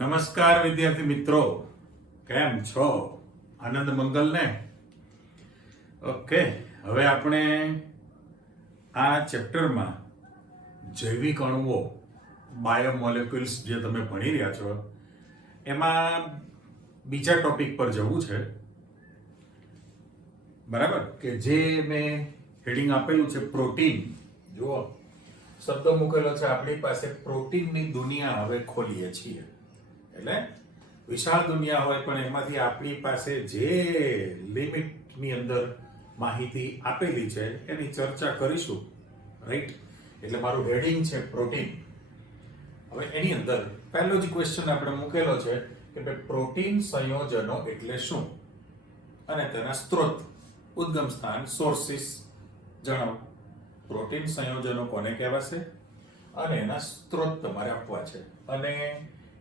નમસ્કાર વિદ્યાર્થી મિત્રો, કેમ છો? આનંદ મંગલ ને? ઓકે, હવે આપણે આ ચેપ્ટરમાં જૈવિક અણુઓ બાયોમોલેક્યુલ્સ જે તમે ભણી રહ્યા છો એમાં બીજા ટોપિક પર જવું છે, બરાબર? કે જે મેં હેડિંગ આપેલું છે પ્રોટીન. જુઓ, શબ્દ મૂકેલો છે આપણી પાસે, પ્રોટીનની દુનિયા હવે ખોલીએ છીએ. એટલે વિશાળ દુનિયા હોય પણ એમાંથી આપણી પાસે જે લિમિટની અંદર માહિતી આપેલી છે એની ચર્ચા કરીશું, રાઈટ? એટલે મારું હેડિંગ છે પ્રોટીન. હવે એની અંદર પહેલો જ ક્વેશ્ચન આપણે મૂકેલો છે કે ભાઈ પ્રોટીન સંયોજનો એટલે શું અને તેના સ્ત્રોત, ઉદ્ગમ સ્થાન, સોર્સિસ જણાવો. પ્રોટીન સંયોજનો કોને કહેવાશે અને એના સ્ત્રોત તમારે આપવા છે. અને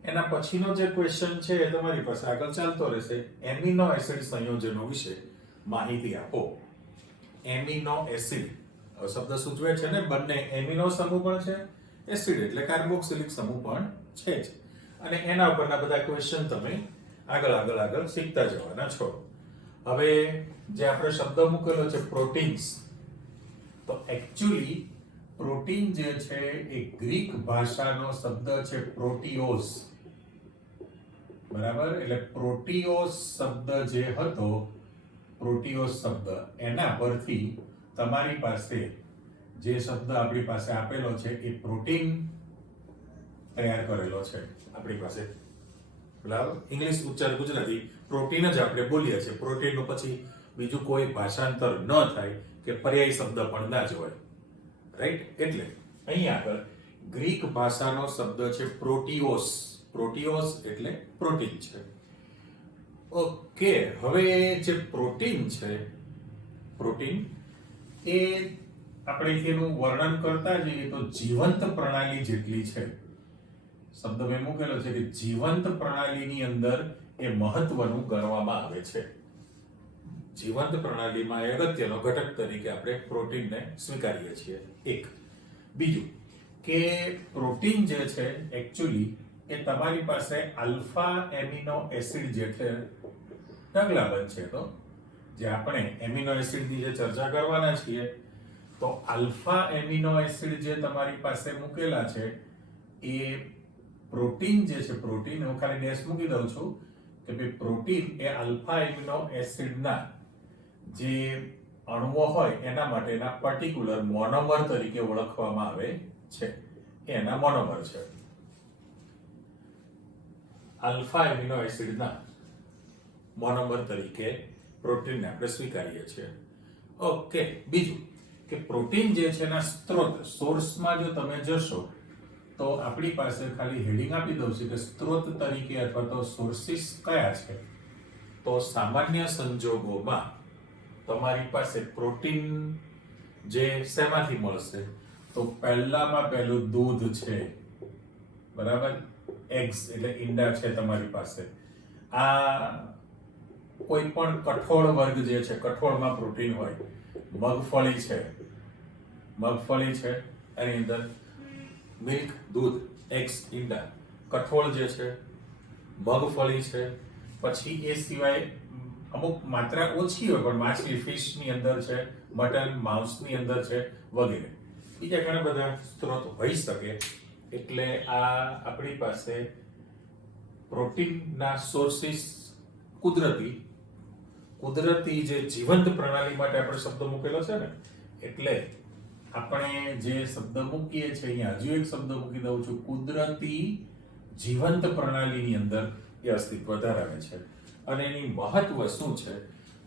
એના પછીનો જે ક્વેશ્ચન છે એ તમારી પાસે આગળ ચાલતો રહેશે. એમિનો એસિડ સંયોજનો વિશે માહિતી આપો. એમિનો એસિડ શબ્દ સૂચવે છે ને, બંને એમિનો સમૂહ પણ છે, એસિડ એટલે કાર્બોક્સિલિક સમૂહ પણ છે જ. અને એના ઉપરના બધા ક્વેશ્ચન તમે આગળ શીખતા જવાના છો. હવે જે આપણે શબ્દ મૂકેલો છે પ્રોટીન્સ, તો એકચ્યુઅલી પ્રોટીન જે છે એ ગ્રીક ભાષાનો શબ્દ છે પ્રોટીઓસ, બરાબર? એટલે પ્રોટીઓસ શબ્દ જે હતો, પ્રોટીઓસ શબ્દ, એના પરથી તમારી પાસે જે શબ્દ આપણી પાસે આપેલો છે એ પ્રોટીન તૈયાર કરેલો છે આપણી પાસે, બરાબર? ઇંગ્લિશ ઉચ્ચાર ગુજરાતી પ્રોટીન જ આપણે બોલીએ છીએ. પ્રોટીનનું પછી બીજું કોઈ ભાષાંતર ન થાય કે પર્યાય શબ્દ પણ ના જ હોય, રાઈટ? એટલે અહીં આગળ ગ્રીક ભાષાનો શબ્દ છે પ્રોટીઓસ. પ્રોટીઓસ એટલે પ્રોટીન છે. ઓકે, હવે જે પ્રોટીન છે, પ્રોટીન એ આપણે એનું વર્ણન કરતા જઈએ તો જીવંત પ્રણાલી જેટલી છે. શબ્દ મેં મૂકેલો છે કે જીવંત પ્રણાલીની અંદર એ મહત્વનું ગણવામાં આવે છે. જીવંત પ્રણાલીમાં એ અગત્યનો ઘટક તરીકે આપણે પ્રોટીનને સ્વીકારીએ છીએ. એક. બીજું કે પ્રોટીન જે છે એકચ્યુઅલી એ તમારી પાસે આલ્ફા એમિનો એસિડ જે છે ઢગલાબંધ છે. તો જે આપણે એમિનો એસિડની જે ચર્ચા કરવાના છીએ, તો આલ્ફા એમિનો એસિડ જે તમારી પાસે મૂકેલા છે એ પ્રોટીન જે છે, પ્રોટીન હું ખાલી ડેશ મૂકી દઉં છું કે ભાઈ પ્રોટીન એ આલ્ફા એમિનો એસિડના જે અણુઓ હોય એના માટેના પર્ટિક્યુલર મોનોમર તરીકે ઓળખવામાં આવે છે. એના મોનોમર છે. આલ્ફા એમિનો એસિડના મોનોમર તરીકે પ્રોટીનને આપણે સ્વીકારીએ છીએ. ઓકે, બીજું કે પ્રોટીન જે છે એના સ્ત્રોત, સોર્સમાં જો તમે જશો તો આપણી પાસે ખાલી હેડિંગ આપી દઉં છે કે સ્ત્રોત તરીકે અથવા તો સોર્સિસ કયા છે. તો સામાન્ય સંજોગોમાં તમારી પાસે પ્રોટીન જે શેમાંથી મળશે, તો પહેલું દૂધ છે, બરાબર? એગ્સ એટલે ઈંડા છે તમારી પાસે. આ કોઈ પણ કઠોળ વર્ગ જે છે, કઠોળમાં પ્રોટીન હોય. મગફળી છે, એની અંદર મિલ્ક, દૂધ, એગ્સ, ઈંડા, કઠોળ જે છે, મગફળી છે. પછી એ સિવાય અમુક માત્રા ઓછી હોય પણ માછલી, ફિશની અંદર છે, મટન, માંસની અંદર છે, વગેરે. બીજા ઘણા બધા સ્ત્રોત હોઈ શકે. એટલે આ આપણી પાસે પ્રોટીનના સોર્સિસ કુદરતી જે જીવંત પ્રણાલી માટે આપણે શબ્દ મૂકેલો છે ને, એટલે આપણે જે શબ્દ મૂકીએ છીએ અહીંયા હજુ એક શબ્દ મૂકી દઉં છું, કુદરતી જીવંત પ્રણાલીની અંદર એ અસ્તિત્વ ધરાવે છે. અને એની મહત્વ શું છે,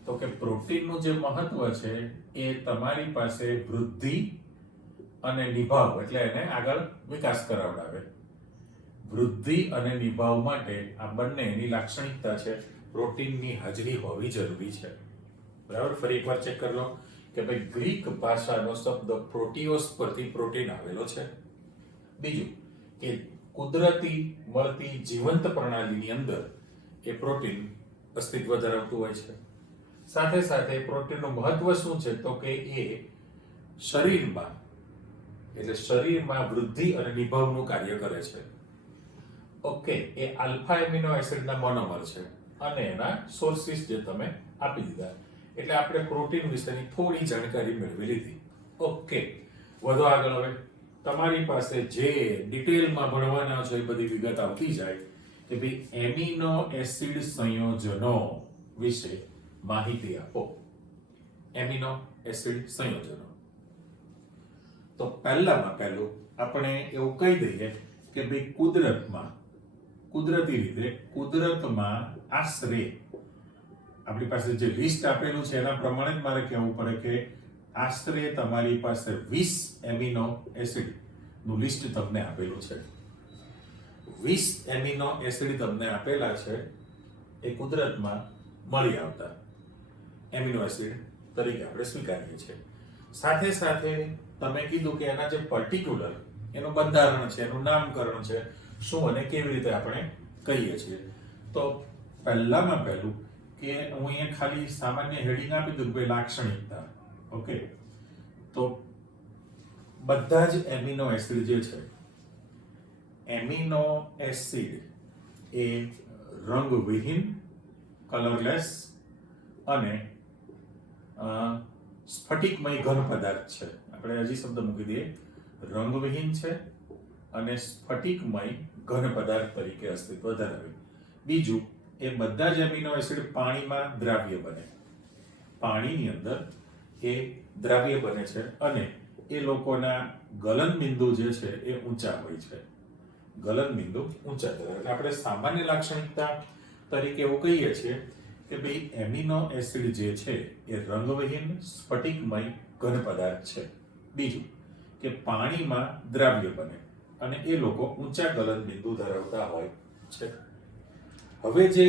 તો કે પ્રોટીનનું જે મહત્વ છે એ તમારી પાસે વૃદ્ધિ અને નિભાવ, એટલે એને આગળ વિકાસ કરાવડાવે. વૃદ્ધિ અને નિભાવ માટે આ બંને એની લાક્ષણિકતા છે. પ્રોટીનની હાજરી હોવી જરૂરી છે, બરાબર? ફરી એકવાર ચેક કરી લો કે ભાઈ ગ્રીક ભાષાનો શબ્દ પ્રોટીઓસ પરથી પ્રોટીન આવેલો છે. બીજું કે કુદરતી મળતી જીવંત પ્રણાલીની અંદર એ પ્રોટીન અસ્તિત્વ ધરાવતું હોય છે. સાથે સાથે પ્રોટીનનું મહત્વ શું છે, તો કે એ શરીરમાં વૃદ્ધિ અને નિભાવનું કાર્ય કરે છે. ઓકે, એ આલ્ફા એમિનો એસિડના મોનોમર છે અને એના સોર્સિસ જે તમે આપી દીધા, એટલે આપણે પ્રોટીન વિશેની થોડી જાણકારી મેળવી લીધી. ઓકે, વધુ આગળ હવે તમારી પાસે જે ડિટેલમાં ભણવાના છે એ બધી વિગત આવતી જાય કે ભાઈ એમિનો એસિડ સંયોજનો વિશે માહિતી આપો. એમિનો એસિડ સંયોજનો. તો પહેલામાં પહેલું આપણે એવું કહી દઈએ કે ભાઈ કુદરતી રીતે કુદરતમાં આશરે આપણી પાસે જે લિસ્ટ આપેલું છે એના પ્રમાણે જ મારે કહેવું પડે કે આશરે તમારી પાસે 20 એમિનો એસિડ નું લિસ્ટ તમને આપેલું છે. 20 એમિનો એસિડ તમને આપેલા છે એ કુદરતમાં મળી આવતા એમિનો એસિડ તરીકે આપણે સ્વીકારીએ છીએ. સાથે સાથે તમે કીધું કે એના જે પર્ટિક્યુલર એનું બંધારણ છે, એનું નામકરણ છે, શું અને કેવી રીતે આપણે કહીએ છીએ. તો પહેલામાં પહેલું કે હું અહીંયા ખાલી સામાન્ય હેડિંગ આપી દઉં કે લાક્ષણિકતા. ઓકે, તો બધા જ એમિનો એસિડ જે છે, એમિનો એસિડ એ રંગવિહીન, કલરલેસ અને સ્ફટિકમય ઘન પદાર્થ છે. આપણે હજી શબ્દ મૂકી દઈએ, રંગવિહીન છે અને સ્ફટિકમય ઘન પદાર્થ તરીકે અસ્તિત્વ ધરાવે. બીજું, એ બધા જ એમિનો એસિડ પાણીમાં દ્રાવ્ય બને. પાણીની અંદર એ દ્રાવ્ય બને છે અને એ લોકોના ગલન બિંદુ જે છે એ ઊંચા હોય છે. ગલન બિંદુ ઊંચા ધરાવે. એટલે આપણે સામાન્ય લાક્ષણિકતા તરીકે એવું કહીએ છીએ કે ભાઈ એમિનો એસિડ જે છે એ રંગવિહીન, સ્ફટિકમય ઘન પદાર્થ છે. બીજું કે પાણીમાં દ્રાવ્ય બને અને એ લોકો ઊંચા ગલન બિંદુ ધરાવતા હોય છે. હવે જે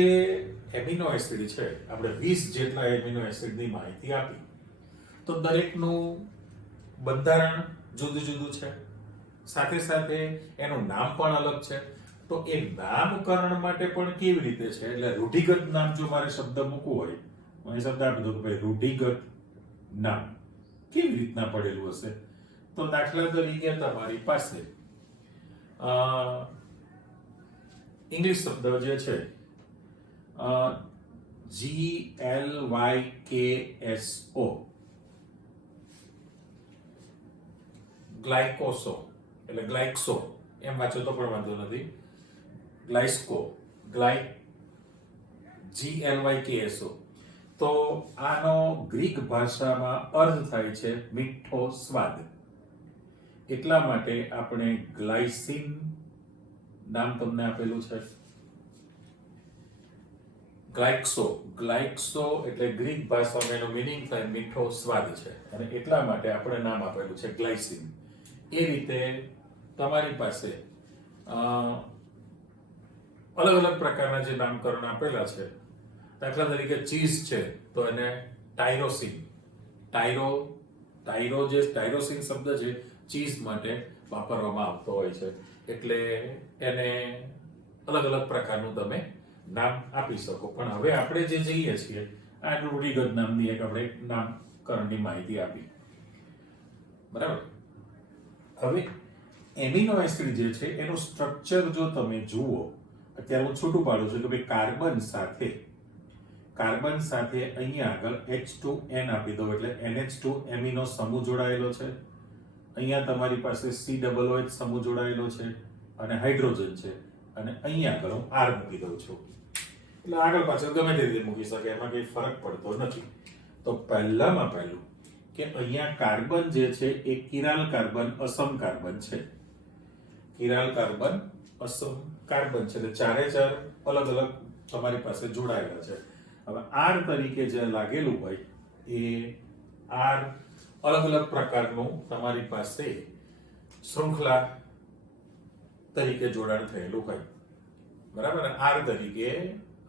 એમિનો એસિડ છે, આપણે 20 જેટલા એમિનો એસિડની માહિતી આપી, તો દરેકનું બંધારણ જુદું જુદું છે, સાથે સાથે એનું નામ પણ અલગ છે. તો એ નામકરણ માટે પણ કેવી રીતે છે, એટલે રૂઢિગત નામ જો મારે શબ્દ મૂકવું હોય, હું એ શબ્દ આપી દઉં કે ભાઈ રૂઢિગત નામ કેવી રીતના પડેલું હશે. તો દાખલા તરીકે તમારી પાસે ઇંગ્લિશ શબ્દ જે છે GLYKSO, ગ્લાયકોસો એટલે ગ્લાયક્સો એમ વાંચો તો પણ વાંધો નથી. ગ્લાયસ્કો, GLYKSO. તો આનો ગ્રીક ભાષામાં અર્થ થાય છે મીઠો સ્વાદ. એટલા માટે આપણે ગ્લાયસિન નામ તમને આપેલું છે. ગ્લાયક્સો એટલે ગ્રીક ભાષામાં એનો મીનિંગ થાય મીઠો સ્વાદ છે અને એટલા માટે આપણે નામ આપેલું છે ગ્લાયસિન. એ રીતે તમારી પાસે અલગ અલગ પ્રકારના જે નામકરણ આપેલા છે. દાખલા તરીકે ચીઝ છે તો એને ટાયરોસિન. ટાયરોસિન શબ્દ છે ચીઝ માટે વાપરવામાં આવતો હોય છે, એટલે એને અલગ અલગ પ્રકારનું તમે નામ આપી શકો. પણ હવે આપણે જે જઈએ છીએ આ રૂઢિગત નામની એક આપણે નામકરણની માહિતી આપી, બરાબર. હવે એમિનો એસિડ જે છે એનું સ્ટ્રક્ચર જો તમે જુઓ, અત્યારે હું છૂટું પાડું છું કે ભાઈ કાર્બન સાથે અહીંયા આગળ H2N આપી દો એટલે NH2 એમિનો સમૂહ જોડાયેલો છે. અહીંયા તમારી પાસે COOH સમૂહ જોડાયેલો છે અને હાઇડ્રોજન છે અને અહીંયા આગળ હું R મૂકી દઉં છું. એટલે આગળ પાછળ ગમે તે રીતે મૂકી શકે, એમાં કઈ ફરક પડતો નથી. તો પહેલામાં પહેલું કે અહીંયા કાર્બન જે છે એ કિરાલ કાર્બન, અસમ કાર્બન છે. કિરાલ કાર્બન, અસમ કાર્બન છે એટલે ચારે ચાર અલગ અલગ તમારી પાસે જોડાયેલા છે. હવે R તરીકે જે લાગેલું હોય એ R અલગ અલગ પ્રકારનું તમારી પાસે શૃંખલા તરીકે જોડાણ થયેલું હોય, બરાબર. R તરીકે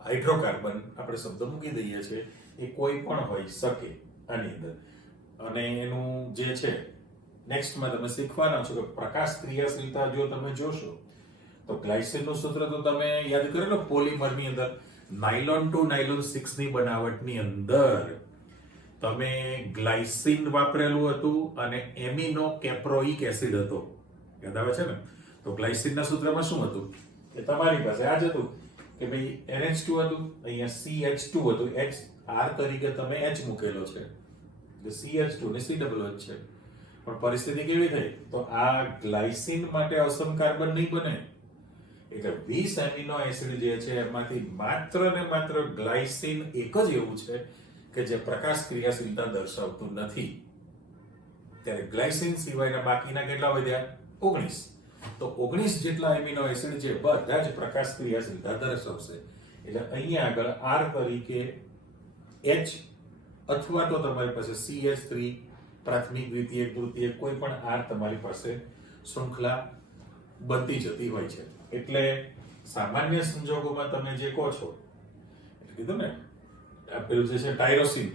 હાઇડ્રોકાર્બન આપણે શબ્દ મૂકી દઈએ છીએ, એ કોઈ પણ હોઈ શકે આની અંદર. અને એનું જે છે નેક્સ્ટમાં તમે શીખવાના છો કે પ્રકાશ ક્રિયાશીલતા જો તમે જોશો તો ગ્લાયસિનનું સૂત્ર તો તમે યાદ કરો ને, પોલિમરની અંદર નાયલોન ટુ નાયલોન 6 ની બનાવટની અંદર તમે ગ્લાયસિન વાપરેલું હતું અને એમિનો કેપ્રોઇક એસિડ હતો, યાદ આવે છે ને. તો ગ્લાયસિનના સૂત્રમાં શું હતું કે તમારી પાસે આ જ હતું કે ભાઈ NH2 હતું, અહીંયા CH2 હતું, H R તરીકે તમે H મૂકેલો છે એટલે CH2 ને C ડબલ H છે. પણ પરિસ્થિતિ કેવી થઈ તો આ ગ્લાયસીન માટે અસમ કાર્બન નહીં બને એટલે 20 એમિનો એસિડ જે છે એમાંથી માત્ર ને માત્ર ગ્લાયસીન એક જ એવું છે કે જે પ્રકાશ ક્રિયાશીલતા દર્શાવતું નથી. ત્યારે ગ્લાયસીન સિવાયના બાકીના કેટલા વધ્યા 19. તો 19 જેટલા એમિનો એસિડ છે બધા જ પ્રકાશ ક્રિયાશીલતા દર્શાવશે. એટલે અહીંયા આગળ R તરીકે H અથવા તો તમારી પાસે CH3 પ્રાથમિક દ્વિતીયક તૃતીયક કોઈ પણ R તમારી પાસે શૃંખલા બનતી જતી હોય છે. એટલે સામાન્ય સંજોગોમાં તમે જે કહો છો એટલે કીધું ને પેલું જે છે ટાયરોસિન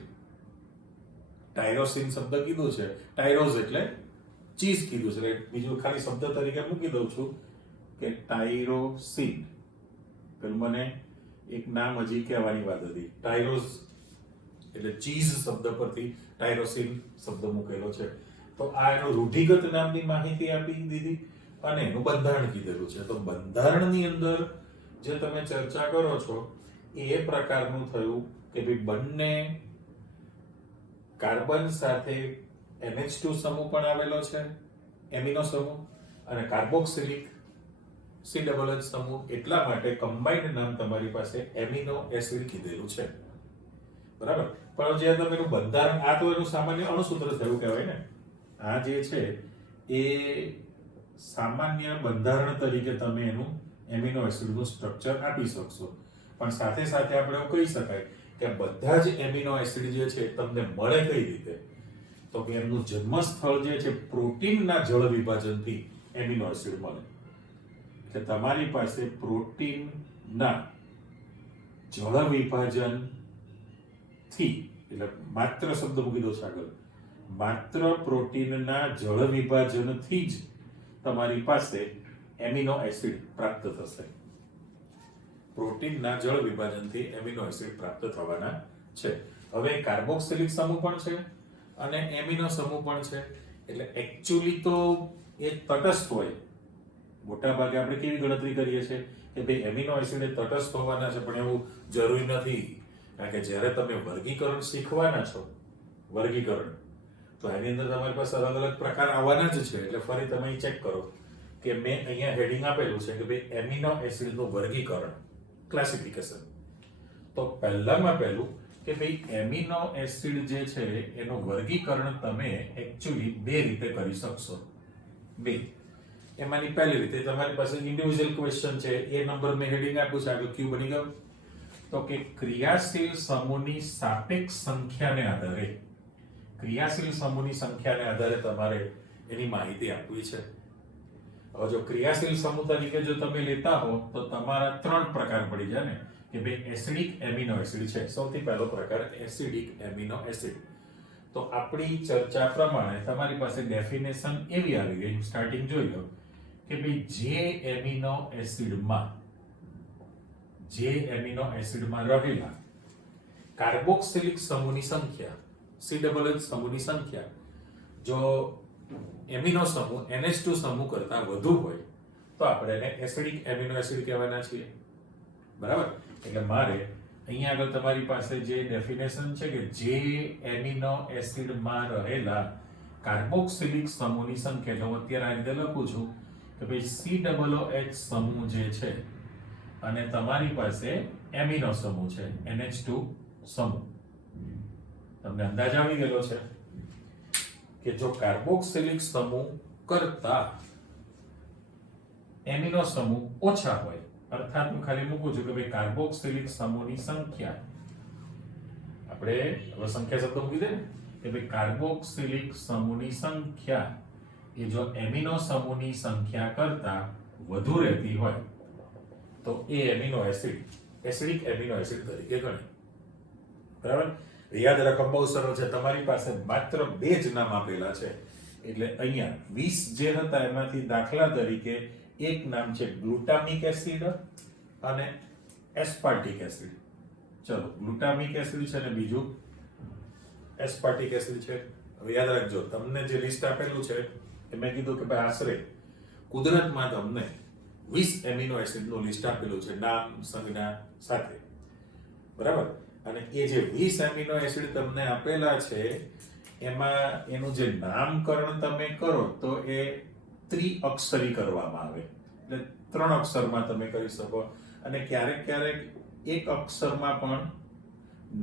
શબ્દ કીધું છે, ટાયરોઝ એટલે ચીઝ કીધું છે, એટલે બીજું ખાલી શબ્દ તરીકે મૂકી દઉં છું કે ટાયરોસિન. પેલું મને એક નામ હજી કહેવાની વાત હતી, ટાયરોઝ એટલે ચીઝ શબ્દ પરથી ટાયરોસિન શબ્દ મૂકેલો છે. તો આ એનો રૂઢિગત નામની માહિતી આપી દીધી અને એનું બંધારણ કીધેલું છે. તો બંધારણની અંદર જે તમે ચર્ચા કરો છો એ પ્રકારનું થયું કે ભાઈ બંને કાર્બન સાથે NH2 સમૂહ પણ આવેલો છે, એમિનો સમૂહ, અને કાર્બોક્સિલિક CH સમૂહ. એટલા માટે કમ્બાઈન્ડ નામ તમારી પાસે એમિનો એસિડ કીધેલું છે. બરાબર. પણ જે તમે એનું બંધારણ, આ તો એનું સામાન્ય અણુસૂત્ર થયું કહેવાય ને, આ જે છે એ સામાન્ય બંધારણ તરીકે તમે એનું એમિનો એસિડનું સ્ટ્રક્ચર આપી શકશો. પણ સાથે સાથે આપણે એવું કહી શકાય કે બધા જ એમિનો એસિડ જે છે તમને મળે કઈ રીતે તો કે એમનું જન્મસ્થળ જે છે પ્રોટીનના જળ વિભાજનથી એમિનો એસિડ મળે. એટલે તમારી પાસે પ્રોટીનના જળ વિભાજન થી, એટલે માત્ર શબ્દ મૂકી દો આગળ, માત્ર પ્રોટીનના જળ વિભાજનથી જ તમારી પાસે એમિનો એસિડ પ્રાપ્ત થશે. પ્રોટીનના જળ વિભાજનથી એમિનો એસિડ પ્રાપ્ત થવાના છે. હવે કાર્બોક્સિલિક સમૂહ પણ છે અને એમિનો સમૂહ પણ છે. એટલે એક્ચ્યુઅલી તો એ તટસ્થ હોય. મોટા ભાગે આપણે કેવી ગણતરી કરીએ છીએ કે ભાઈ એમિનો એસિડ એ તટસ્થ હોવાના છે, પણ એવું જરૂરી નથી. કારણ કે જ્યારે તમે વર્ગીકરણ શીખવાના છો, વર્ગીકરણ, તો એની અંદર તમારી પાસે અલગ અલગ પ્રકાર આવવાના જ છે. એટલે ફરી તમે ચેક કરો કે મેં અહીંયા હેડિંગ આપેલું છે કે ભાઈ એમિનો એસિડનું વર્ગીકરણ, ક્લાસિફિકેશન. તો પહેલામાં પહેલું કે ભાઈ એમિનો એસિડ જે છે એનું વર્ગીકરણ તમે એક્ચ્યુઅલી બે રીતે કરી શકશો. બે. એમાંની પહેલી રીતે તમારી પાસે ઇન્ડિવિડ્યુઅલ ક્વેશ્ચન છે, એ નંબર મેં હેડિંગ આપ્યું છે, આગળ ક્યુ બની ગયો. તો કે ક્રિયાશીલ સમૂહની સાપેક્ષ સંખ્યાને આધારે, ક્રિયાશીલ સમૂહની સંખ્યાને આધારે તમારે એની માહિતી આપવી છે. હવે જો ક્રિયાશીલ સમૂહ તરીકે જો તમે લેતા હો તો તમારા ત્રણ પ્રકાર પડી જાય ને કે ભાઈ એસિડિક એમિનો એસિડ છે. સૌથી પહેલો પ્રકાર એસિડિક એમિનો એસિડ. તો આપણી ચર્ચા પ્રમાણે તમારી પાસે ડેફિનેશન એવી આવી ગઈ, સ્ટાર્ટિંગ જોઈ લો કે ભાઈ જે એમિનો એસિડમાં રહેલા કાર્બોક્સિલિક સમૂહની સંખ્યા, CH સમૂહની સંખ્યા જો એમિનો સમૂહ NH2 સમૂહ કરતા વધુ હોય તો આપણે એને એસિડિક એમિનો એસિડ કહેવાના છીએ. બરાબર. એટલે મારે અહીંયા આગળ તમારી પાસે જે ડેફિનેશન છે કે જે એમિનો એસિડમાં રહેલા કાર્બોક્સિલિક સમૂહની સંખ્યા, એટલે હું અત્યારે આ રીતે લખું છું કે ભાઈ CH સમૂહ જે છે અને તમારી પાસે એમિનો સમૂહ છે NH2 સમૂહ. તમને અંદાજ આવી ગયેલો છે કે જો કાર્બોક્સિલિક સમૂહ કરતા એમિનો સમૂહ ઓછા હોય, અર્થાત હું ખાલી મૂકું છું કે ભાઈ કાર્બોક્સિલિક સમૂહની સંખ્યા, આપણે હવે સંખ્યા શબ્દ મૂકી દે કે ભાઈ કાર્બોક્સિલિક સમૂહની સંખ્યા એ જો એમિનો સમૂહની સંખ્યા કરતા વધુ રહેતી હોય તો એ amino acid acidic amino acid તરીકે ગણાય. બરાબર. યાદ રાખો, બહુ સરળ છે. તમારી પાસે માત્ર બે જ નામ આપેલા છે. એટલે અહીંયા 20 જે હતા એમાંથી દાખલા તરીકે એક નામ છે ગ્લુટામિક એસિડ અને એસ્પાર્ટિક એસિડ. ચલો, ગ્લુટામિક એસિડ છે અને બીજું એસ્પાર્ટિક એસિડ છે. હવે યાદ રાખજો, તમને જે લિસ્ટ આપેલું છે એ મેં કીધું કે ભાઈ આશરે કુદરતમાં તમને 20 એમિનો એસિડનું લિસ્ટ આપેલું છે નામ સંજ્ઞા સાથે, બરાબર. અને એ જે 20 એમિનો એસિડ તમને આપેલા છે એમાં એનું જે નામકરણ તમે કરો તો એ ત્રિઅક્ષરી કરવામાં આવે, એટલે 3 અક્ષરમાં તમે કરી શકો, અને ક્યારેક ક્યારેક એક અક્ષરમાં પણ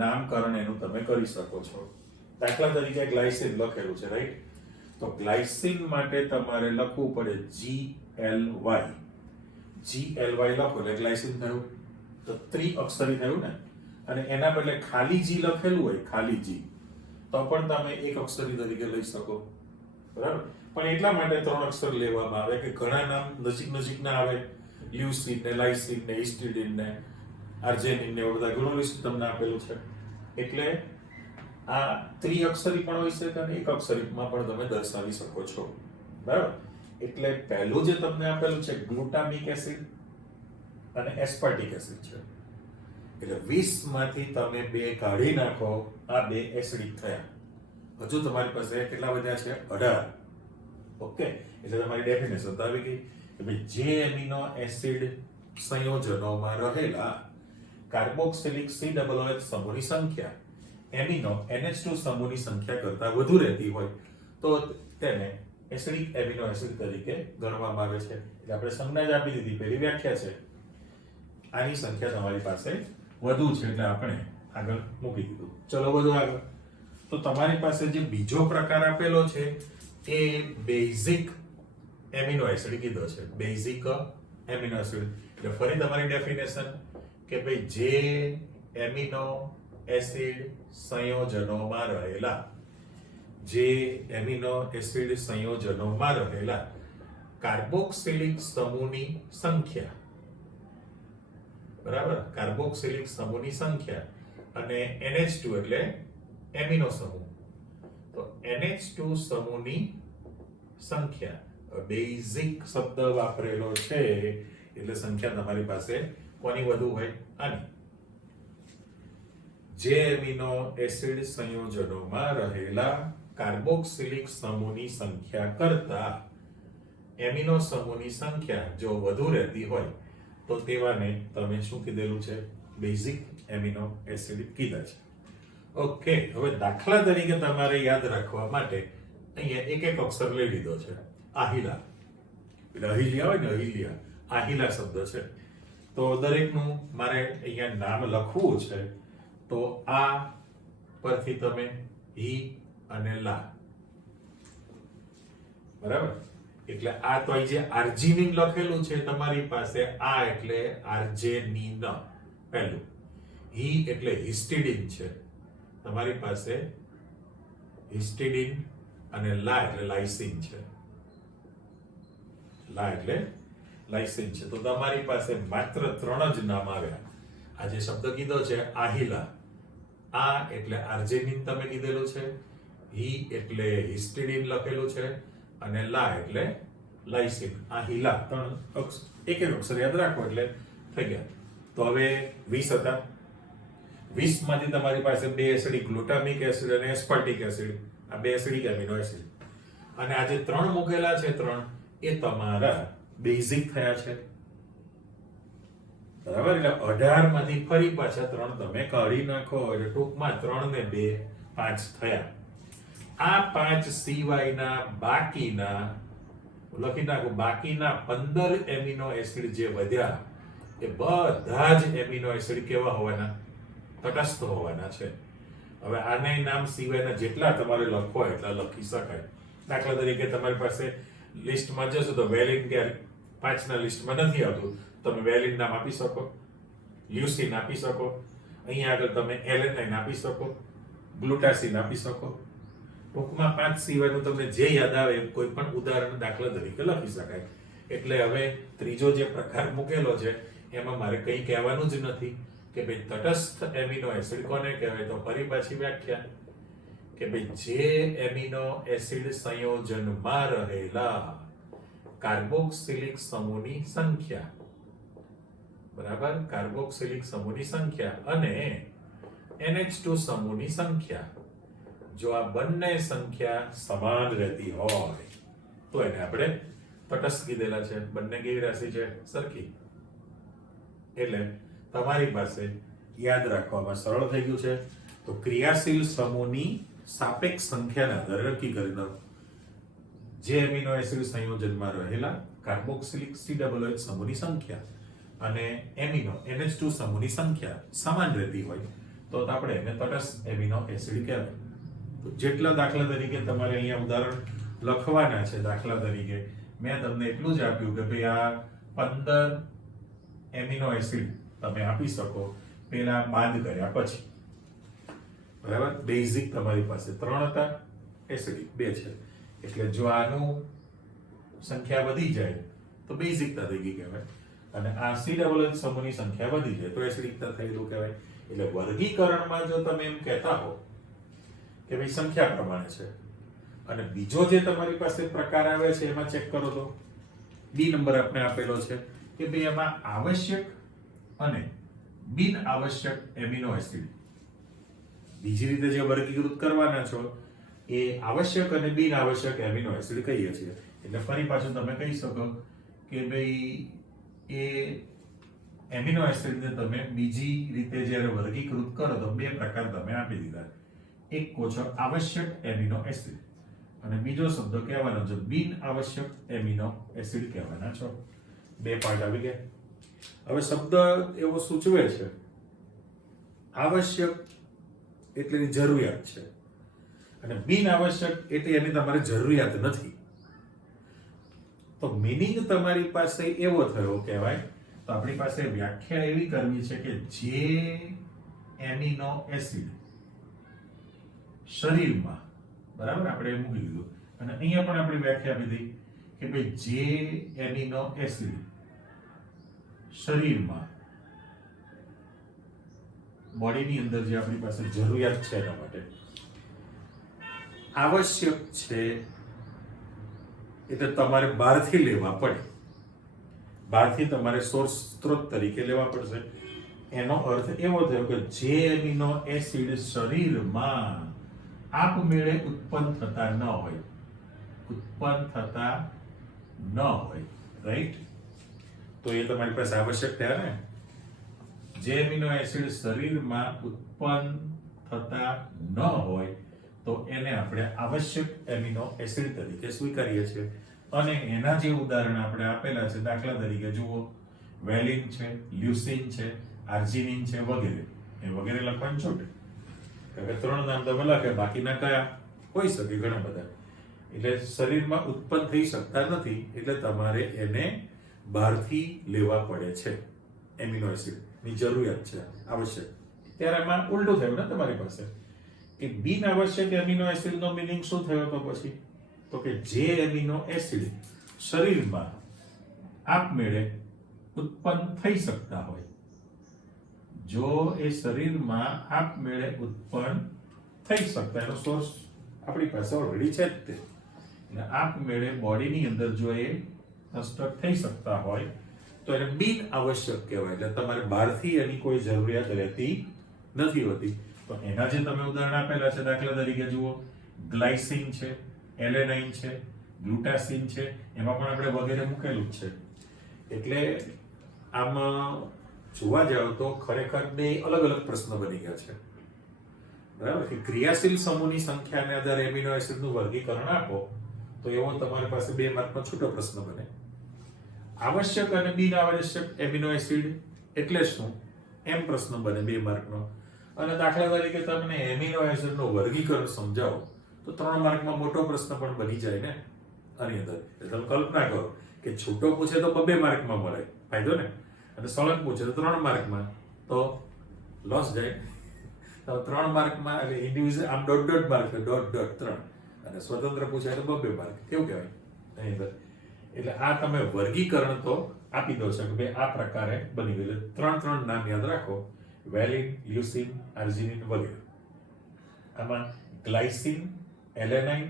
નામકરણ એનું તમે કરી શકો છો. દાખલા તરીકે ગ્લાયસિન લખેલું છે, રાઈટ? તો ગ્લાયસિન માટે તમારે લખવું પડે GLY. GLY લખો એટલે ગ્લાયસિન થયું, તો ત્રિઅક્ષરી થયું ને. અને એના બદલે ખાલી G લખેલું હોય, ખાલી G, તો પણ તમે એક અક્ષરી તરીકે લઈ શકો, બરાબર. પણ એટલા માટે 3 અક્ષર લેવામાં આવે કે ઘણા નામ નજીક ના આવે, લ્યુસીન ને, લાઇસીન ને, હિસ્ટિડીન ને, આર્જેનિન ને, બધા ઘણું લિસ્ટ તમને આપેલું છે. એટલે આ ત્રિઅક્ષરી પણ હોઈ શકે અને એક અક્ષરીમાં પણ તમે દર્શાવી શકો છો, બરાબર. એટલે પહેલું જે તમને આપેલું છે ગ્લુટામિક એસિડ અને એસ્પાર્ટિક એસિડ છે. એટલે 20 માંથી તમે 2 કાઢી નાખો, આ 2 એસિડિક થયા. હજુ તમારી પાસે કેટલા વધ્યા છે? 18. ઓકે, એટલે તમારી ડેફિનેશન તો આવી ગઈ કે ભાઈ જે એમિનો એસિડ સંયોજનોમાં રહેલા કાર્બોક્સિલિક COOH સમૂહની સંખ્યા એમિનો NH2 સમૂહની સંખ્યા કરતા વધુ રહેતી હોય તો તેને એસિડિક એમિનો એસિડ તરીકે ગણવામાં આવે છે. એટલે આપણે સંજ્ઞા જ આપી દીધી, પહેલી વ્યાખ્યા છે. આની સંખ્યા તમારી પાસે વધુ છે એટલે આપણે આગળ મૂકી દીધું. ચલો વધુ આગળ. તો તમારી પાસે જે બીજો પ્રકાર આપેલો છે એ બેઝિક એમિનો એસિડ કીધો છે. બેઝિક એમિનો એસિડ એટલે ફરી તમારી ડેફિનેશન કે ભાઈ જે એમિનો એસિડ સંયોજનોમાં રહેલા કાર્બોક્સિલિક સમૂહની સંખ્યા, બરાબર, કાર્બોક્સિલિક સમૂહની સંખ્યા અને NH2 એટલે એમિનો સમૂહ, તો NH2 સમૂહની સંખ્યા બેઝિક શબ્દ વાપરેલો છે એટલે સંખ્યા તમારી પાસે કોની વધુ હોય? આની. જે એમિનો એસિડ સંયોજનોમાં રહેલા કાર્બોક્સિલિક સમૂહની સંખ્યા કરતા એમિનો સમૂહની સંખ્યા જો વધુ રહેતી હોય તો તેવાને તમે શું કીધેલું છે? બેઝિક એમિનો એસિડ કીધા છે. ઓકે, હવે દાખલા તરીકે તમારે યાદ રાખવા માટે અહીંયા એક અક્ષર લઈ લીધો છે, આહિલા. એટલે અહિલ્યા હોય ને, અહિલ્યા, આહિલા શબ્દ છે. તો દરેકનું મારે અહીંયા નામ લખવું છે, તો આ પરથી તમે હી અને લા, બરાબર. એટલે આ તો અહીં જે આર્જિનિન લખેલું છે તમારી પાસે, આ એટલે આર્જેનિન પહેલું, હી એટલે હિસ્ટિડીન છે તમારી પાસે, હિસ્ટિડીન, અને લા એટલે લાઇસિન છે, લા એટલે લાઇસિન છે. તો તમારી પાસે માત્ર 3 જ નામ આવ્યા. આ જે શબ્દ કીધો છે આહિલા, આ એટલે આર્જેનિન તમે કીધેલું છે, હી એટલે હિસ્ટિડીન લખેલું છે, અને લા એટલે લાઇસિન. આહિલા 3 એક અક્ષર યાદ રાખો એટલે થઈ ગયા. તો હવે 20 હતા. 20 માંથી તમારી પાસે 2 એસિડિક ગ્લુટામિક એસિડ અને એસ્પાર્ટિક એસિડ, આ 2 એસિડિક એમિનો એસિડ, અને આ જે 3 મૂકેલા છે 3 એ તમારા બેઝિક થયા છે, બરાબર. એટલે 18 માંથી ફરી પાછા 3 તમે કાઢી નાખો એટલે ટૂંકમાં 3 ને 2 5 થયા. આ 5 સિવાયના બાકીના લખી નાખો, બાકીના 15 એમિનો એસિડ જે વધ્યા એ બધા જ એમિનો એસિડ કેવા હોવાના? તટસ્થ હોવાના છે. હવે આને નામ સિવાયના જેટલા તમારે લખવા એટલા લખી શકાય. દાખલા તરીકે તમારી પાસે લિસ્ટમાં જશો તો વેલિન કે 5 ના લિસ્ટમાં નથી આવતું, તમે વેલિન નામ આપી શકો, લ્યુસીન આપી શકો, અહીંયા આગળ તમે એલેનાઇન આપી શકો, ગ્લુટાસિન આપી શકો. ટૂંકમાં 5 સિવાયનું તમને જે યાદ આવે કોઈ પણ ઉદાહરણ દાખલા તરીકે લખી શકાય. એટલે હવે ત્રીજો જે પ્રકાર મૂકેલો છે એમાં મારે કંઈ કહેવાનું જ નથી કે ભાઈ તટસ્થ એમિનો એસિડ કોને કહેવાય? તો ફરી પાછી વ્યાખ્યા કે ભાઈ જે એમિનો એસિડ સંયોજનમાં રહેલા કાર્બોક્સિલિક સમૂહની સંખ્યા, બરાબર, કાર્બોક્સિલિક સમૂહની સંખ્યા અને NH2 સમૂહની સંખ્યા, જો આ બંને સંખ્યા સમાન રહેતી હોય તો એને આપણે તટસ્થ કીધેલા છે, બંને કેવી રાશિ છે? સરખી. એટલે તમારી પાસે યાદ રાખવામાં સરળ થઈ ગયું છે. તો ક્રિયાશીલ સમૂહની સાપેક્ષ સંખ્યાના આધારે નક્કી કરી દો જે એમિનો એસિડ સંયોજનમાં રહેલા કાર્બોક્સિલિક COOH સમૂહની સંખ્યા અને એમિનો NH2 સમૂહની સંખ્યા સમાન રહેતી હોય તો આપણે એને તટસ્થ એમિનો એસિડ કહેવાય. તો જેટલા દાખલા તરીકે તમારે અહીંયા ઉદાહરણ લખવાના છે, દાખલા તરીકે મેં તમને એટલું જ આપ્યું કે ભાઈ આ 15 એમિનો એસિડ તમે આપી શકો પેલા બાદ કર્યા પછી. બરાબર? બેઝિક તમારી પાસે 3 હતા, એસિડિક 2 છે. એટલે જો આનું સંખ્યા વધી જાય તો બેઝિકતા થઈ ગઈ કહેવાય, અને આ COOH સમૂહની સંખ્યા વધી જાય તો એસિડિકતા થયેલું કહેવાય. એટલે વર્ગીકરણમાં જો તમે એમ કહેતા હો કે ભાઈ સંખ્યા પ્રમાણે છે, અને બીજો જે તમારી પાસે પ્રકાર આવે છે એમાં ચેક કરો તો બી નંબર આપણે આપેલો છે કે ભાઈ એમાં આવશ્યક અને બિન આવશ્યક એમિનો એસિડ બીજી રીતે જે વર્ગીકૃત કરવાના છો એ આવશ્યક અને બિન આવશ્યક એમિનો એસિડ કહીએ છીએ. એટલે ફરી પાછું તમે કહી શકો કે ભાઈ એ એમિનો એસિડને તમે બીજી રીતે જ્યારે વર્ગીકૃત કરો તો 2 પ્રકાર તમે આપી દીધા. એક કહો છો આવશ્યક એમિનો એસિડ અને બીજો શબ્દ કહેવાનો છે બિન આવશ્યક એમિનો એસિડ કહેવાના છો. 2 પાર્ટ આવી ગયા. હવે શબ્દ એવો સૂચવે છે આવશ્યક એટલે એની જરૂરિયાત છે અને બિન આવશ્યક એટલે એની તમારે જરૂરિયાત નથી. તો મીનિંગ તમારી પાસે એવો થયો કહેવાય. તો આપણી પાસે વ્યાખ્યા એવી કરવી છે કે જે એમિનો એસિડ શરીરમાં, બરાબર, આપણે મૂકી દીધું, અને અહીંયા પણ આપણી વ્યાખ્યા આપી દીધી કે ભાઈ જે એમિનો એસિડ શરીરમાં બોડીની અંદર જે આપણી પાસે જરૂરિયાત છે એના માટે આવશ્યક છે એટલે તમારે બહારથી લેવા પડે, બહારથી તમારે સોર્સ સ્ત્રોત તરીકે લેવા પડશે. એનો અર્થ એવો થયો કે જે એમિનો એસિડ શરીરમાં આપમેળે ઉત્પન્ન થતા ન હોય, રાઈટ? તો એ તમારી પાસે આવશ્યક થયા ને. જે એમિનો એસિડ શરીરમાં ઉત્પન્ન થતા ન હોય તો એને આપણે આવશ્યક એમિનો એસિડ તરીકે સ્વીકારીએ છીએ. અને એના જે ઉદાહરણ આપણે આપેલા છે, દાખલા તરીકે જુઓ, વેલિન છે, લ્યુસીન છે, આર્જિનિન છે વગેરે. એ વગેરે લખવાની છૂટ, કે 3 નામ તમે લખે, બાકીના કયા હોઈ શકે ઘણા બધા. એટલે શરીરમાં ઉત્પન્ન થઈ શકતા નથી એટલે તમારે એને બહારથી લેવા પડે છે. એમિનો એસિડ ની જરૂરિયાત છે, આવશ્યક. ત્યારે એમાં ઉલટું થયું ને તમારી પાસે કે બિન આવશ્યક એમિનો એસિડ નો મીનિંગ શું થયો તો પછી? તો કે જે એમિનો એસિડ શરીરમાં આપમેળે ઉત્પન્ન થઈ શકતા હોય, જો એ શરીરમાં આપમેળે ઉત્પન્ન થઈ શકતા, એનો સોર્સ આપણી પાસે ઓલરેડી છે જ તે, એટલે આપમેળે બોડીની અંદર જો એ કન્સ્ટ્રક્ટ થઈ શકતા હોય તો એને બિન આવશ્યક કહેવાય. એટલે તમારે બહારથી એની કોઈ જરૂરિયાત રહેતી નથી હોતી. તો એના જે તમે ઉદાહરણ આપેલા છે, દાખલા તરીકે જુઓ, ગ્લાયસિન છે, એલેનાઇન છે, ગ્લુટાસિન છે, એમાં પણ આપણે વગેરે મૂકેલું જ છે. એટલે આમાં જોવા જાવ તો ખરેખર 2 અલગ અલગ પ્રશ્ન બની ગયા છે, બરાબર? કે ક્રિયાશીલ સમૂહની સંખ્યાને આધારે એમિનો એસિડનું વર્ગીકરણ આપો તો એવો તમારી પાસે 2 માર્કનો છૂટો પ્રશ્ન બને. આવશ્યક અને બિન આવશ્યક એમિનો એસિડ એટલે શું એમ પ્રશ્ન બને 2 માર્કનો. અને દાખલા તરીકે તમને એમિનો એસિડનું વર્ગીકરણ સમજાવો તો 3 માર્કમાં મોટો પ્રશ્ન પણ બની જાય ને આની અંદર. તમે કલ્પના કરો કે છૂટો પૂછે તો 2 માર્કમાં મળે, ફાયદો ને, અને સળંગ પૂછે તો 3 માર્કમાં, તો લોસ જાય. તો 3 માર્કમાં એટલે ઇન્ડિવિજ્યુઅલ આમ ડોટ માર્ક, ડોટ 3, અને સ્વતંત્ર પૂછાય તો 2 માર્ક. કેવું કહેવાય એની અંદર? એટલે આ તમે વર્ગીકરણ તો આપી દો છો કે ભાઈ આ પ્રકારે બની ગયું. 3 નામ યાદ રાખો, વેલિન, લ્યુસીન, આર્જિનિન વગેરે. આમાં ગ્લાયસિન, એલેનાઇન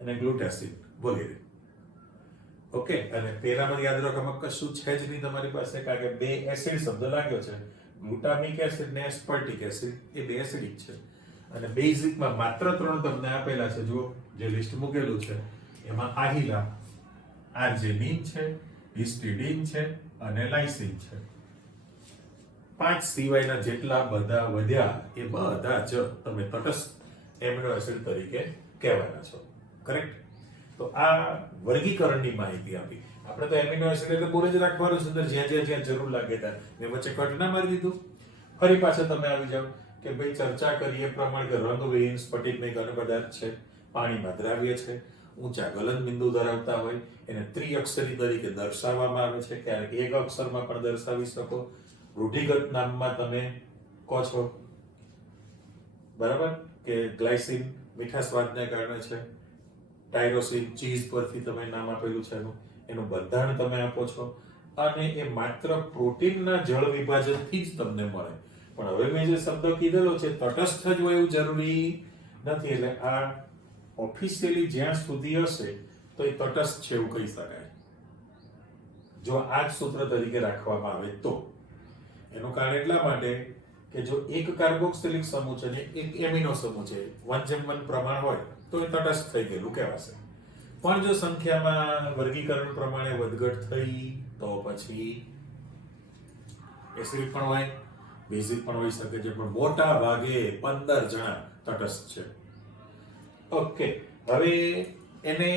અને ગ્લુટાસિન વગેરે. ઓકે, અને પેલામાં યાદ રાખો આમાં કશું છે જ નહીં તમારી પાસે, કારણ કે 2 એસિડ શબ્દ લાગ્યો છે. ગ્લુટામિક એસિડ ને એસ્પર્ટિક એસિડ એ 2 એસિડિક છે. અને બેઝિકમાં માત્ર 3 તમને આપેલા છે. જુઓ, જે લિસ્ટ મૂકેલું છે એમાં આહિલા, આર્જેનિન છે, હિસ્ટિડીન છે અને લાઇસિન છે. 5 સિવાયના જેટલા બધા વધ્યા એ બધા જ તમે તટસ્થ એમિનો એસિડ તરીકે કહેવાના છો. કરેક્ટ? તો આ વર્ગીકરણની માહિતી આપી. આપણે તો એમિનો એસિડ એટલે બોલે જ રાખવાનું છે, અંદર જ્યાં જરૂર લાગે ત્યાં. ને વચ્ચે કટ ના મારી દીધું. ફરી પાછા તમે આવી જાઓ કે ભાઈ ચર્ચા કરીએ પ્રમાણે કે રંગવિહીન સ્ફટિકમય ઘન પદાર્થ છે, પાણીમાં દ્રાવ્ય છે, ઊંચા ગલન બિંદુ ધરાવતા હોય, એને ત્રિઅક્ષરી તરીકે દર્શાવવામાં આવે છે. ક્યારેક એક અક્ષરમાં પણ દર્શાવી શકો. રૂઢિગત નામમાં તમે કહો છો, બરાબર, કે ગ્લાયસિન મીઠા સ્વાદને કારણે છે, ટાયરોસિન ચીઝ પરથી તમે નામ આપેલું છે એનું બંધારણ તમે આપો છો, અને એ માત્ર પ્રોટીનના જળ વિભાજનથી જ તમને મળે. પણ હવે મેં જે શબ્દ કીધેલો છે તટસ્થ જ હોય એવું જરૂરી નથી. એટલે આ ઓફિશિયલી જ્યાં સુધી હશે તો એ તટસ્થ છે એવું કહી શકાય, જો આ જ સૂત્ર તરીકે રાખવામાં આવે તો. એનું કારણ એટલા માટે કે જો એક કાર્બોક્સિલિક સમૂહ છે ને એક એમિનો સમૂહ છે, 1:1 પ્રમાણ હોય તો એ તટસ્થ થઈ ગયેલું કહેવાશે. પણ જો સંખ્યામાં વર્ગીકરણ પ્રમાણે વધઘટ થઈ તો પછી એસિડિક પણ હોય, બેઝિક પણ હોઈ શકે છે, પણ મોટા ભાગે 15 જણા તટસ્થ છે. ઓકે, હવે એને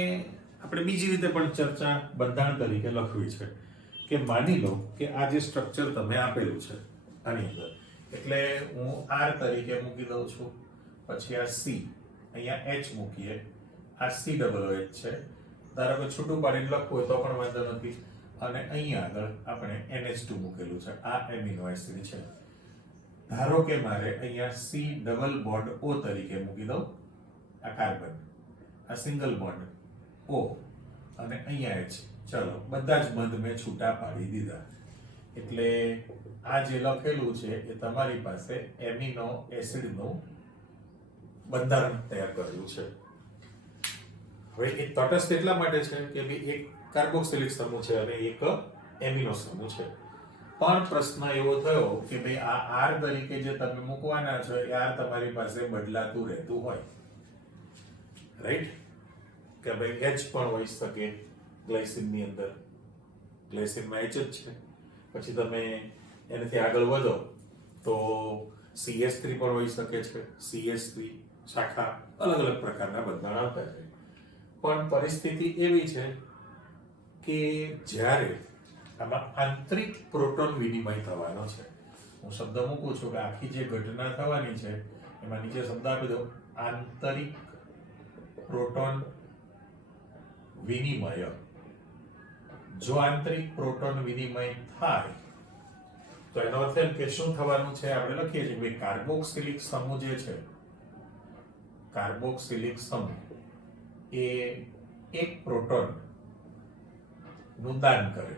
આપણે બીજી રીતે પણ ચર્ચા બંધારણ તરીકે લખવી છે કે માની લો કે આ જે સ્ટ્રક્ચર તમે આપેલું છે આની અંદર, એટલે હું R તરીકે મૂકી દઉં છું, પછી આ C, અહીંયા H મૂકીએ, આ COOH છે. ધારો કે છૂટું પાડીને લખવું હોય તો પણ વાંધો નથી. અને અહીંયા આગળ આપણે NH2 મૂકેલું છે, આ એમિનો એસિડ છે. ધારો કે મારે અહીંયા C ડબલ બોન્ડ O તરીકે મૂકી દઉં, આ કાર્બન, આ સિંગલ બોન્ડ O, અને અહીંયા H. ચલો, બધા જ બંધ મેં છૂટા પાડી દીધા. એટલે આ જે લખેલું છે એ તમારી પાસે એમિનો એસિડનું બંધારણ તૈયાર કરેલું છે. હવે એ તટસ્થ એટલા માટે છે કે ભાઈ એક કાર્બોક્સિલિક સમૂહ છે અને એક એમિનો સમૂહ છે. પણ પ્રશ્ન એવો થયો કે ભાઈ આ R તરીકે જે તમે મૂકવાના છો એ R તમારી પાસે બદલાતું રહેતું હોય, રાઈટ? કે ભાઈ H પણ હોઈ શકે ગ્લાયસિનની અંદર, ગ્લાયસિનમાં H જ છે. પછી તમે એનાથી આગળ વધો તો CH3 પણ હોઈ શકે છે, CH3 શાખા, અલગ અલગ પ્રકારના બંધારણ આવતા છે. પણ પરિસ્થિતિ એવી છે કે જ્યારે આમાં આંતરિક પ્રોટોન વિનિમય થવાનો છે, હું શબ્દ મૂકું છું કે આખી જે ઘટના થવાની છે એમાં નીચે શબ્દ આપી દો, આંતરિક પ્રોટોન વિનિમય. જો આંતરિક પ્રોટોન વિનિમય થાય તો એનો અર્થ એમ કે શું થવાનું છે, આપણે લખીએ છીએ કે કાર્બોક્સિલિક સમૂહ જે છે, કાર્બોક્સિલિક સમૂહ એ એક પ્રોટોન નું દાન કરે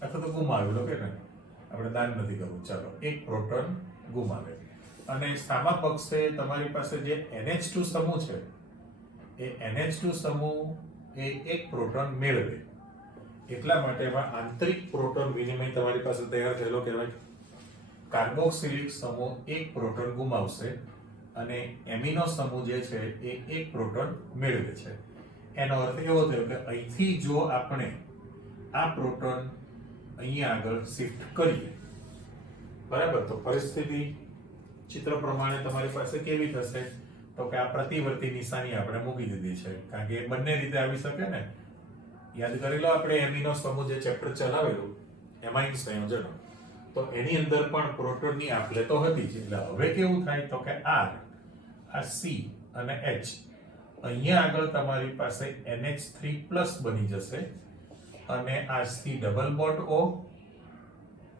અથવા તો ગુમાવે. લો કે ને, આપણે દાન નથી કરવું, ચાલો એક પ્રોટોન ગુમાવે. અને સામા પક્ષે તમારી પાસે જે NH2 સમૂહ છે એ NH2 સમૂહ એ એક પ્રોટોન મેળવે. એટલા માટે આંતરિક પ્રોટોન વિનિમય તમારી પાસે તૈયાર થયેલો કહેવાય. કાર્બોક્સિલિક સમૂહ એક પ્રોટોન ગુમાવશે અને એમિનો સમૂહ જે છે એ એક પ્રોટોન મેળવે છે. એનો અર્થ એવો થયો કે અહીંથી જો આપણે આ પ્રોટોન અહીંયા આગળ શિફ્ટ કરીએ, બરાબર, તો પરિસ્થિતિ ચિત્ર પ્રમાણે તમારી પાસે કેવી થશે? તો કે આ પ્રતિવર્તી નિશાની આપણે મૂકી દીધી છે, કારણ કે બંને રીતે આવી શકે ને. યાદ કરી લો આપણે એમિનો સમૂહ જે ચેપ્ટર ચલાવેલું, એમાઇન સંયોજનો, તો એની અંદર પણ પ્રોટોનની આપલે તો હતી જ. એટલે હવે કેવું થાય તો કે R, આ C અને H, અહીંયા આગળ તમારી પાસે NH3+ બની જશે, અને આ C ડબલ બોન્ડ O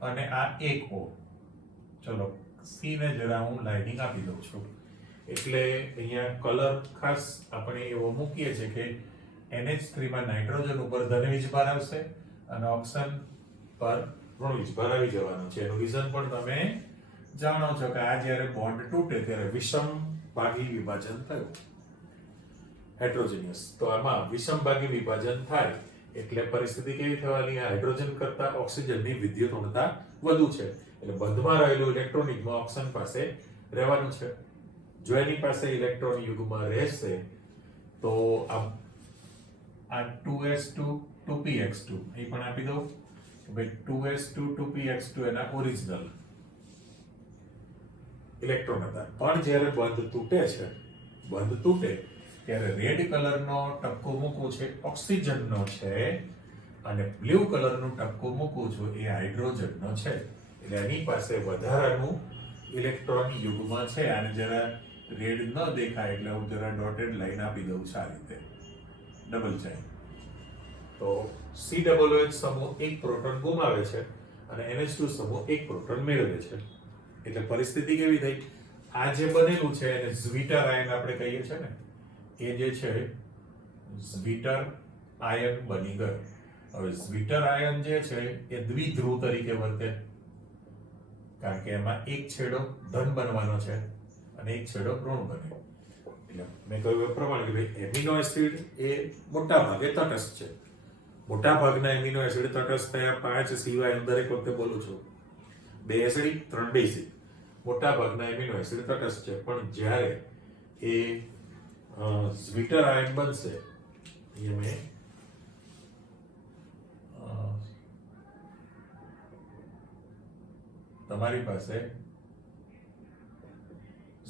અને આ એક O. ચલો C ને જરા હું લાઇનિંગ આપી દઉં છું. એટલે અહીંયા કલર ખાસ આપણે એવો મૂકીએ છીએ કે NH3 માં નાઇટ્રોજન ઉપર ધન વીજભાર આવશે અને ઓક્સિજન પર ઋણ વીજભાર આવી જવાનો છે. એનું રીઝન પણ તમે જાણો છો કે આ જ્યારે બોન્ડ તૂટે ત્યારે વિષમ ભાગી વિભાજન થયું, હેટ્રોજિનિયસ. તો આમાં વિષમ ભાગી વિભાજન થાય એટલે પરિસ્થિતિ કેવી થવાની? હાઇડ્રોજન કરતા ઓક્સિજનની વિદ્યુત ઋણતા વધુ છે, એટલે બંધમાં રહેલું ઇલેક્ટ્રોનિકમાં ઓક્સિજન પાસે રહેવાનું છે. જો એની પાસે ઇલેક્ટ્રોન યુગ્મ રહેશે તો આ 2s2 2px2 અહીં પણ આપી દઉં કે ભાઈ 2s2 2px2 એના ઓરિજિનલ ઇલેક્ટ્રોન હતા, પણ જ્યારે બંધ તૂટે ત્યારે રેડ કલરનો ટપકો મૂકવો છે ઓક્સિજનનો છે અને બ્લુ કલરનું ટપકો મૂકવું છું એ હાઇડ્રોજનનો છે, એટલે એની પાસે વધારાનું ઇલેક્ટ્રોન યુગ્મ છે. આને જરા રેડ ન દેખાય એટલે હું જરા ડોટેડ લાઈન આપી દઉં છું આ રીતે ડબલ ચાઇન. તો COOH સમૂહ એક પ્રોટોન ગુમાવે છે અને NH2 સમૂહ એક પ્રોટોન મેળવે છે. એટલે પરિસ્થિતિ કેવી થઈ? આ જે બનેલું છે એને ઝ્વિટર આયન આપણે કહીએ છીએ ને, એ જે છે ઝ્વિટર આયન બની ગયો. હવે ઝ્વિટર આયન જે છે એ દ્વિધ્રુવ તરીકે વર્તે, કારણ કે એમાં એક છેડો ધન બનવાનો છે અને એક છેડો ઋણ બને. એટલે મેં કહ્યું એ પ્રમાણે કે ભાઈ એમિનો એસિડ એ મોટા ભાગે તટસ્થ છે. મોટા ભાગના એમિનો એસિડ તટસ્થ થયા 5 સિવાય હું દરેક વખતે બોલું છું 2 એસિડિક 3 બેઝિક. મોટા ભાગના એમિનો એસિડ તટસ્થ છે, પણ જ્યારે એ ઝ્વિટર આયન બનશે એ મેં તમારી પાસે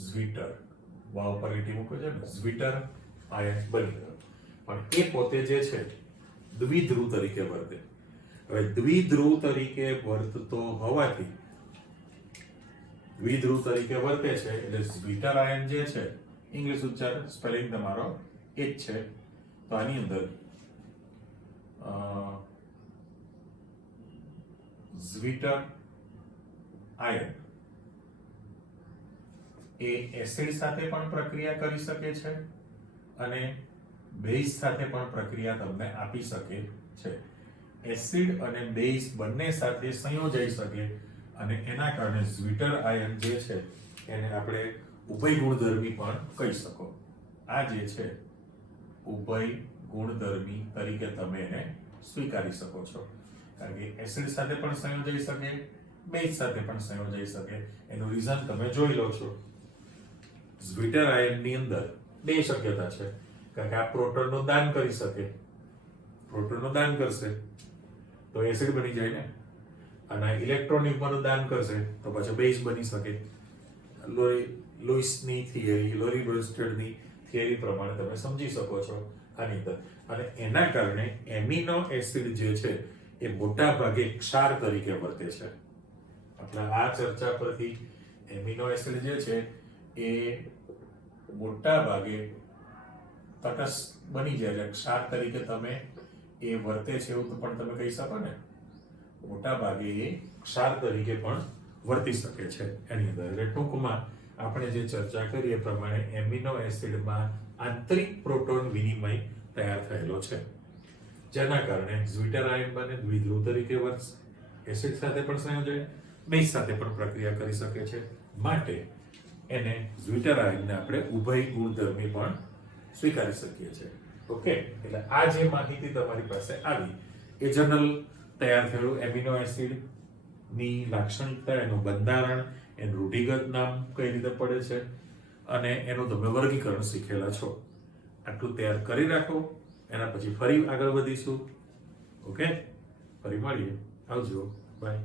ઝ્વિટર વાવ પર લીટી મૂકો છે ને, ઝ્વિટર આયન બની ગયો, પણ એ પોતે જે છે દ્વિધ્રુવ તરીકે વર્તે. હવે દ્વિધ્રુવ તરીકે વર્તતો હોવાથી દ્વિધ્રુવ તરીકે વર્તે છે એટલે ઝ્વિટર આયન જે છે, ઇંગ્લિશ ઉચ્ચાર સ્પેલિંગ તમારો એ જ છે, તો આની અંદર ઝ્વિટર આયન એ એસિડ સાથે પણ પ્રક્રિયા કરી શકે છે અને બેઝ સાથે પણ પ્રક્રિયા તમને આપી શકે છે. એસિડ અને બેઝ બંને સાથે સંયોજાઈ શકે અને એના કારણે ઝ્વિટર આયન જે છે એને આપણે ઉભય ગુણધર્મી પણ કહી શકો. આ જે છે ઉભય ગુણધર્મી તરીકે તમે એને સ્વીકારી શકો છો, કારણ કે એસિડ સાથે પણ સંયોજાઈ શકે, બેઝ સાથે પણ સંયોજાઈ શકે. એનું રીઝન તમે જોઈ લો છો. ઝ્વિટર આયનની અંદર બે શક્યતા છે, કારણ કે આ પ્રોટોનનું દાન કરી શકે, પ્રોટોનનું દાન કરશે તો એસિડ બની જાય ને, અને ઇલેક્ટ્રોન યુગ્મનું દાન કરશે તો પછી બેઝ બની શકે. લુઈસની થિયરી, લોરી બ્રોન્સ્ટેડની થિયરી પ્રમાણે તમે સમજી શકો છો આની અંદર. અને એના કારણે એમિનો એસિડ જે છે એ મોટા ભાગે ક્ષાર તરીકે વર્તે છે. એટલે આ ચર્ચા પરથી એમિનો એસિડ જે છે એ મોટા ભાગે તટસ્થ બની જાય, એટલે ક્ષાર તરીકે તમે એ વર્તે છે એવું પણ તમે કહી શકો ને. મોટા ભાગે એ ક્ષાર તરીકે પણ વર્તી શકે છે એની અંદર. એટલે ટૂંકમાં આપણે જે ચર્ચા કરી એ પ્રમાણે એમિનો એસિડમાં આંતરિક પ્રોટોન વિનિમય તૈયાર થયેલો છે, જેના કારણે ઝ્વિટર આયન બને, દ્વિધ્રુવ તરીકે વર્તશે, એસિડ સાથે પણ સંયોજાય, બેઝ સાથે પણ પ્રક્રિયા કરી શકે છે. માટે એને ઝ્વિટર આયનને આપણે ઉભય ગુણધર્મી પણ સ્વીકારી શકીએ છીએ. ઓકે, એટલે આ જે માહિતી તમારી પાસે આવી એ જનરલ તૈયાર થયેલું એમિનો એસિડ ની લાક્ષણિકતા, એનું બંધારણ, એનું રૂઢિગત નામ કઈ રીતે પડે છે અને એનું તમે વર્ગીકરણ શીખેલા છો. આટલું તૈયાર કરી રાખો, એના પછી ફરી આગળ વધીશું. ઓકે, ફરી મળીએ. આવજો, બાય.